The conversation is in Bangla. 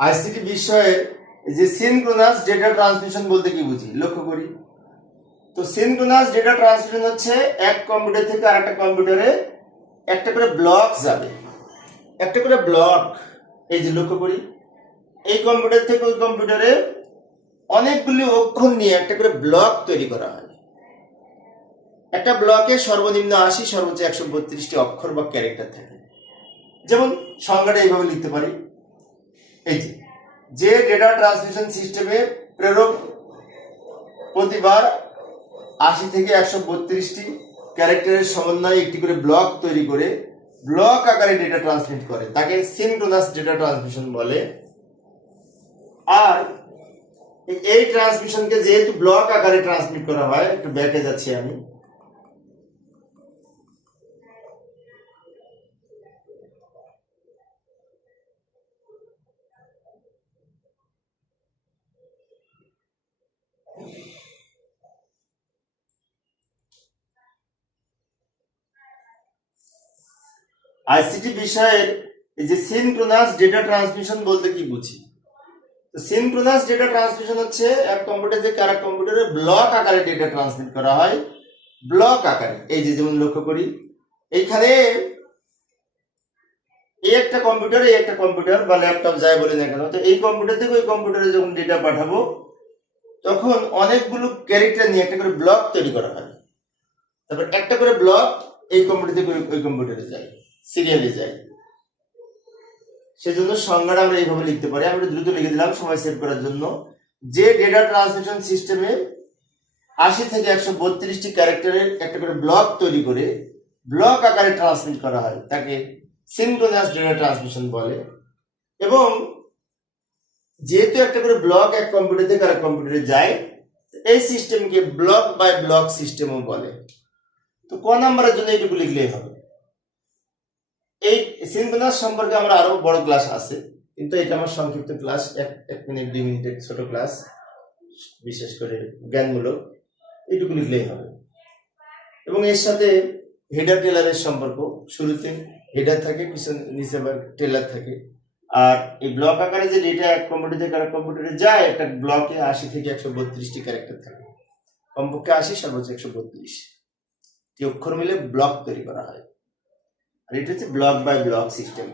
আইসিটি বিষয়ে যে সিনক্রোনাস ডেটা ট্রান্সমিশন বলতে কি বুঝি? লক্ষ্য করি। তো সিনক্রোনাস ডেটা ট্রান্সমিশন হচ্ছে এক কম্পিউটার থেকে আরেকটা কম্পিউটারে একটা করে ব্লক যাবে। একটা করে ব্লক এই যে লক্ষ্য করি। এই কম্পিউটার থেকে ওই কম্পিউটারে অনেকগুলি অক্ষর নিয়ে একটা করে ব্লক তৈরি করা হয়। একটা ব্লকে সর্বনিম্ন আশি, সর্বোচ্চ একশো বত্রিশটি অক্ষর বা ক্যারেক্টার থাকে। যেমন সংজ্ঞাটা এইভাবে লিখতে পারি। যে যে ডেটা ট্রান্সমিশন সিস্টেমে প্রেরক প্রতিবার আশি থেকে একশো বত্রিশটি ক্যারেক্টারের সমন্বয়ে একটি করে ব্লক তৈরি করে ব্লক আকারে ডেটা ট্রান্সমিট করে। তাকে সিনক্রোনাস ডেটা ট্রান্সমিশন বলে। আর এই ট্রান্সমিশনকে যেহেতু ব্লক আকারে ট্রান্সমিট করা হয়, একটু ব্যাকে যাচ্ছি আমি। আইসিটি বিষয়ের এই যে সিনক্রোনাস ডেটা ট্রান্সমিশন বলতে কি বুঝি? তো সিনক্রোনাস ডেটা ট্রান্সমিশন হচ্ছে এক কম্পিউটার থেকে আরেক কম্পিউটারে ব্লক আকারে ডেটা ট্রান্সমিট করা হয়। ব্লক আকারে, এই যে যেমন লক্ষ্য করি। এইখানে এই একটা কম্পিউটার এই একটা কম্পিউটার বা ল্যাপটপ যাই বলি না কেন, তো এই কম্পিউটার থেকে ওই কম্পিউটারে যখন ডেটা পাঠাবো তখন অনেকগুলো ক্যারেক্টার নিয়ে একটা করে ব্লক তৈরি করা হয়। তারপর একটা করে ব্লক এই কম্পিউটার থেকে ওই- কম্পিউটারে যায় সিরিয়ালে যায়। সেজন্য সংজ্ঞাটা আমরা এইভাবে লিখতে পারি। আমরা দ্রুত লিখে দিলাম, সময় সেভ করার জন্য। যে ডেটা ট্রান্সমিশন সিস্টেমে আশি থেকে একশো বত্রিশটি ক্যারেক্টারের একটা করে ব্লক তৈরি করে ব্লক আকারে ট্রান্সমিট করা হয়, তাকে সিনক্রোনাস ডেটা ট্রান্সমিশন বলে। এবং যেহেতু একটা করে ব্লক এক কম্পিউটার থেকে আরেক কম্পিউটারে যায় এই সিস্টেমকে ব্লক বাই ব্লক সিস্টেমও বলে। তো ক নাম্বারের জন্য এইটুকু লিখলেই হবে। এই সিনক্রোনাস সম্পর্কে আমরা আরও বড় ক্লাস আছে, কিন্তু এটা আমার সংক্ষিপ্ত ক্লাস এক এক মিনিট, দুই মিনিটের ছোট ক্লাস বিশেষ করে জ্ঞানমূলক। এইটুকু লিখলেই হবে। এবং এর সাথে হেডার টেলারের সম্পর্ক, শুরুতে হেডার থাকে, পিছনে, নিচে আবার টেলার থাকে। আর এই ব্লক আকারে যে ডেটা এক কম্পিউটার থেকে আরেক কম্পিউটারে যায়, একটা ব্লকে আশি থেকে একশো বত্রিশটি ক্যারেক্টার থাকে। কমপক্ষে আশি, সর্বোচ্চ একশো বত্রিশ। অক্ষর মিলে ব্লক তৈরি করা হয়। আর এটা হচ্ছে ব্লক বাই ব্লক সিস্টেম